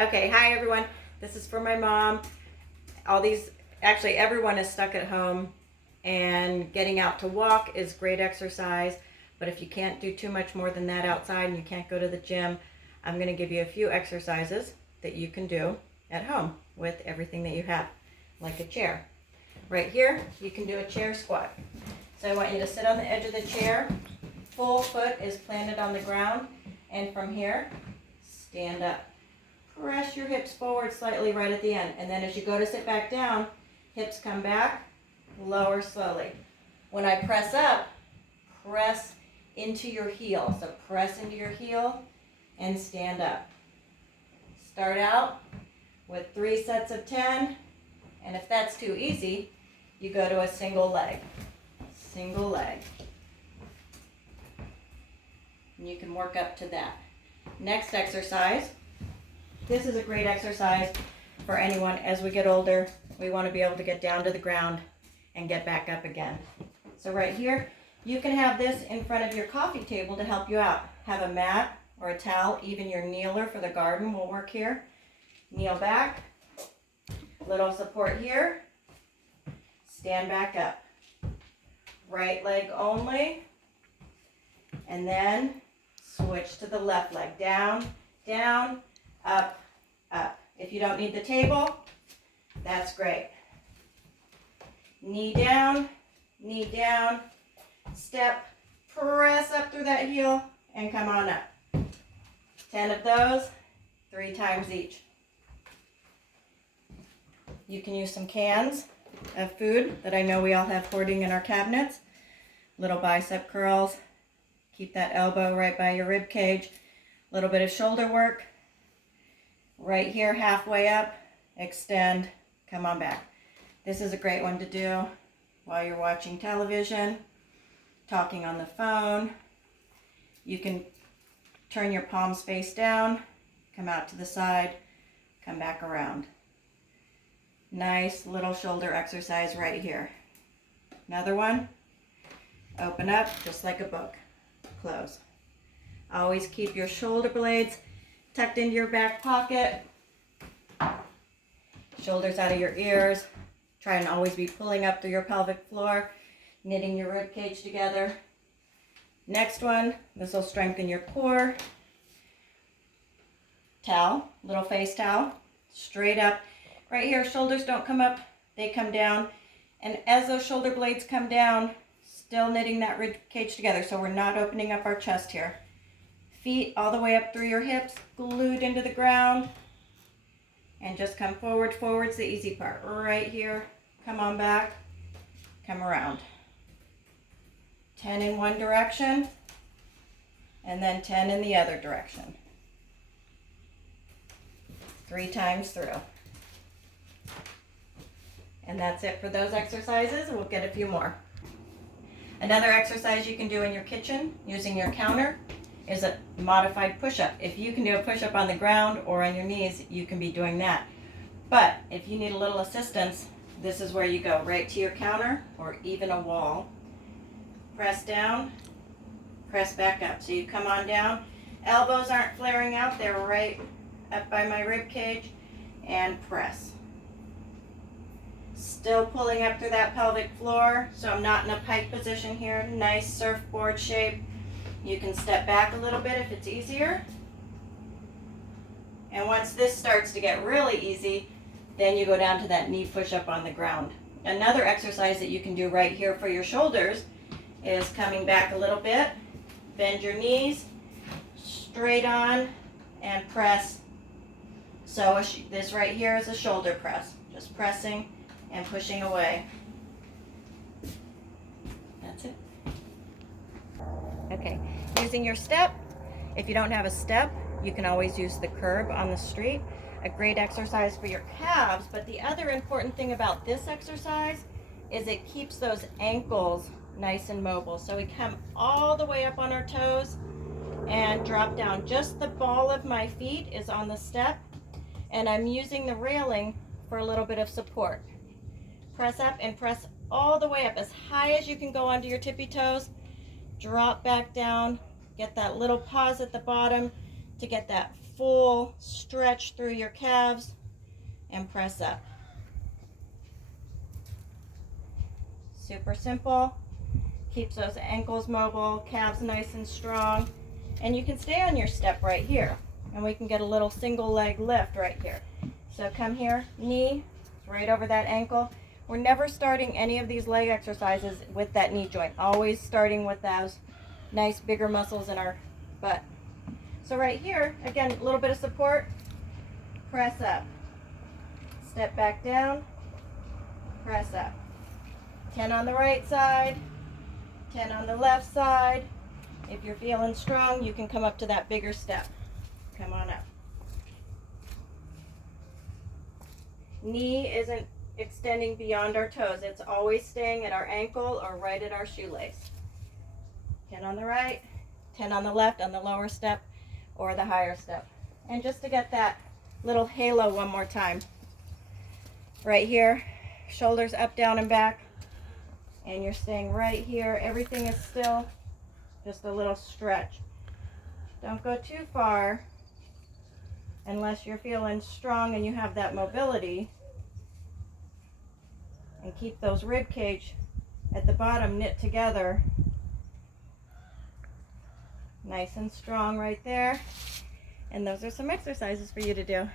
Okay, hi everyone. This is for my mom. Actually everyone is stuck at home, and getting out to walk is great exercise. But if you can't do too much more than that outside and you can't go to the gym, I'm going to give you a few exercises that you can do at home with everything that you have, like a chair. Right here, you can do a chair squat. So I want you to sit on the edge of the chair. Full foot is planted on the ground, and from here, stand up. Press your hips forward slightly right at the end, and then as you go to sit back down, hips come back, lower slowly. When I press up, press into your heel. So press into your heel and stand up. Start out with 3 sets of 10, and if that's too easy, you go to a single leg. Single leg. And you can work up to that. Next exercise. This is a great exercise for anyone. As we get older, we want to be able to get down to the ground and get back up again. So right here, you can have this in front of your coffee table to help you out. Have a mat or a towel, even your kneeler for the garden will work here. Kneel back, little support here, stand back up. Right leg only, and then switch to the left leg. Down, down, up, up. If you don't need the table, that's great. Knee down, step, press up through that heel, and come on up. 10 of those, 3 times each. You can use some cans of food that I know we all have hoarding in our cabinets. Little bicep curls. Keep that elbow right by your rib cage. A little bit of shoulder work. Right here, halfway up, extend, come on back. This is a great one to do while you're watching television, talking on the phone. You can turn your palms face down, come out to the side, come back around. Nice little shoulder exercise right here. Another one. Open up just like a book. Close. Always keep your shoulder blades tucked into your back pocket. Shoulders out of your ears. Try and always be pulling up through your pelvic floor, knitting your rib cage together. Next one, this will strengthen your core. Towel, little face towel, straight up. Right here, shoulders don't come up, they come down. And as those shoulder blades come down, still knitting that rib cage together, so we're not opening up our chest here. Feet all the way up through your hips, glued into the ground. And just come forward. Forward's the easy part. Right here, come on back, come around. 10 in one direction, and then 10 in the other direction. 3 times through. And that's it for those exercises. We'll get a few more. Another exercise you can do in your kitchen using your counter is a modified push-up. If you can do a push-up on the ground or on your knees, you can be doing that. But if you need a little assistance, this is where you go, right to your counter or even a wall. Press down, press back up. So you come on down. Elbows aren't flaring out, they're right up by my rib cage, and press. Still pulling up through that pelvic floor, so I'm not in a pike position here. Nice surfboard shape. You can step back a little bit if it's easier. And once this starts to get really easy, then you go down to that knee push-up on the ground. Another exercise that you can do right here for your shoulders is coming back a little bit. Bend your knees, straight on, and press. So this right here is a shoulder press. Just pressing and pushing away. That's it. Okay, using your step. If you don't have a step, you can always use the curb on the street. A great exercise for your calves, but the other important thing about this exercise is it keeps those ankles nice and mobile. So we come all the way up on our toes and drop down. Just the ball of my feet is on the step, and I'm using the railing for a little bit of support. Press up and press all the way up as high as you can go onto your tippy toes. Drop back down, get that little pause at the bottom to get that full stretch through your calves and press up. Super simple. Keeps those ankles mobile, calves nice and strong. And you can stay on your step right here. And we can get a little single leg lift right here. So come here, knee right over that ankle. We're never starting any of these leg exercises with that knee joint. Always starting with those nice bigger muscles in our butt. So right here, again, a little bit of support. Press up. Step back down. Press up. 10 on the right side. 10 on the left side. If you're feeling strong, you can come up to that bigger step. Come on up. Knee isn't extending beyond our toes. It's always staying at our ankle or right at our shoelace. 10 on the right, 10 on the left on the lower step or the higher step. And just to get that little halo one more time. Right here, shoulders up, down, and back. And you're staying right here. Everything is still, just a little stretch. Don't go too far unless you're feeling strong and you have that mobility. And keep those rib cage at the bottom knit together. Nice and strong right there. And those are some exercises for you to do.